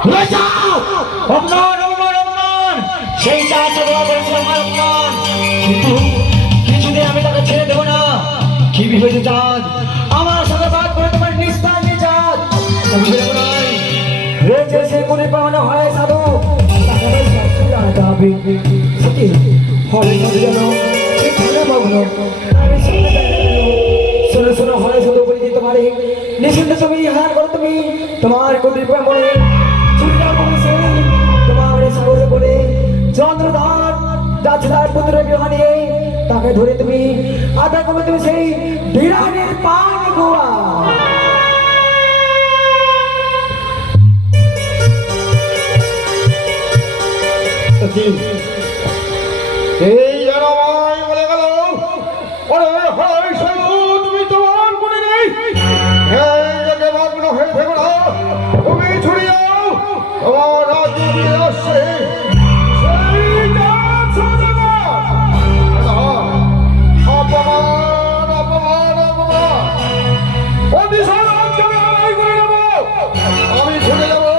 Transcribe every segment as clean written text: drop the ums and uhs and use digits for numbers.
অপমান অপমান অপমান, সেই যা চাওয়া করেছিল আমার অপমান, কিন্তু কিছুদিন আমি তাকে ছেড়ে দেবো না। কি বিভেদ চাঁদ আমার সাথে বাদ করে তোমার নিস্তার নিয়ে চাঁদ আমি বেরোবো নাই। রয়েছে সে কোনে পাওয়ানো হয় সাধু তাকে শাস্তি আনতে হবে। সত্যি হলে সাধু যেন সে ভালো মগ্ন আমি শোনো শোনো হলে সাধু বলি যে তোমার নিশ্চিন্ত তুমি হার করো তুমি তোমার কোনে মনে চুরিরা বলেছে তোমার সাগরে বলে চন্দ্রধার যাচ্ছে তার পুত্র বিহানে তাকে ধরে তুমি আধা কমে তুমি সেই বিরানের পান গোয়া। এই জানাই বলে গেল তুমি তোমার মনে নেই মগ্ন হয়ে থেকো না, তুমি ছুড়িয়ে যাও তোমার রাজ্য দিয়ে আসছে অপমান অপমান অপমান আমি ছুটে যাবো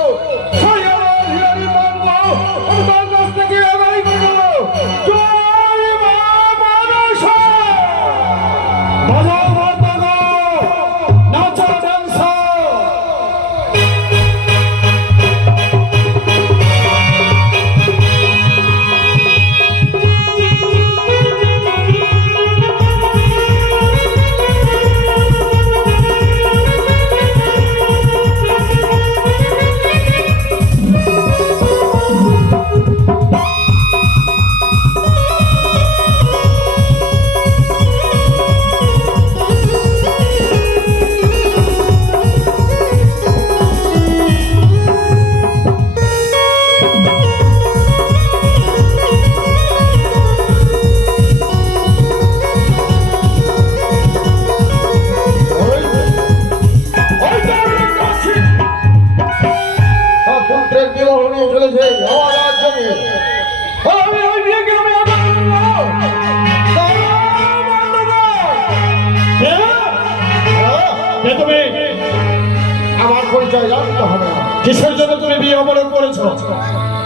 আমার পরিচয় জানতে হবে না। কিসের জন্য তুমি বিয়ে অবরোধ করেছো?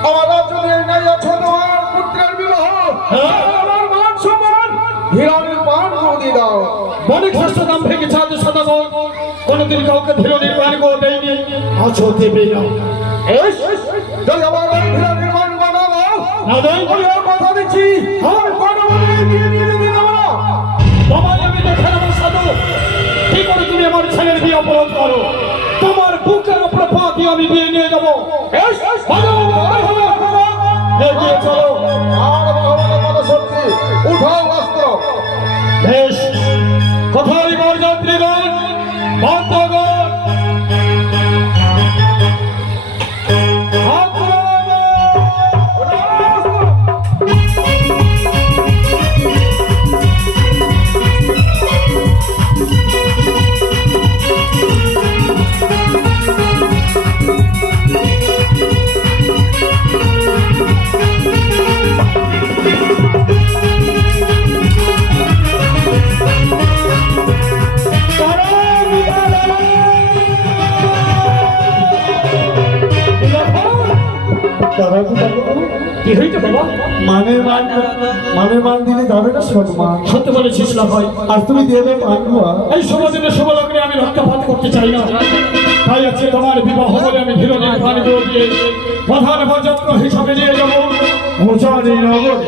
আমার রাজ্য দিয়ে নাই আছে তোমার পুত্রের বিবাহ, আমার মান সম্মান হিরণের পান করে দাও। অনেক শ্রেষ্ঠ দাম থেকে ছাড়তে সদাগর কোনদিন কাউকে হিরণের পান করে দেয়নি, আছো দেবে না। যদি আমার হিরণের পান বানাবো না দেয় কথা দিচ্ছি আমি কোনো মনে বিয়ে নিয়ে দেবো না। তোমায় আমি দেখে নেবো সাধু কি করে তুমি আমার ছেলের বিয়ে অবরোধ করো। তোমার বুকের উপরে পা দিয়ে আমি বিয়ে নিয়ে যাবো। এগিয়ে চলো। আর ভগবানের কথা সত্যি উঠাও অস্ত্র। বেশ কোথায় বরযাত্রীগণ বন্ধগণ কি হইতে বাবা? মানের মান দিলে যাবে না সম্মান। সত্য বলেছিস না ভাই, আর তুমি দেবে মানবা। এই শুভদিনে শুভলগ্নে আমি রক্তপাত করতে চাই না। তাই আজকে তোমার বিবাহ বলে আমি হিরণের পান দিয়ে প্রধান বরযাত্র হিসাবে নিয়ে যাবো উজানি নগরে।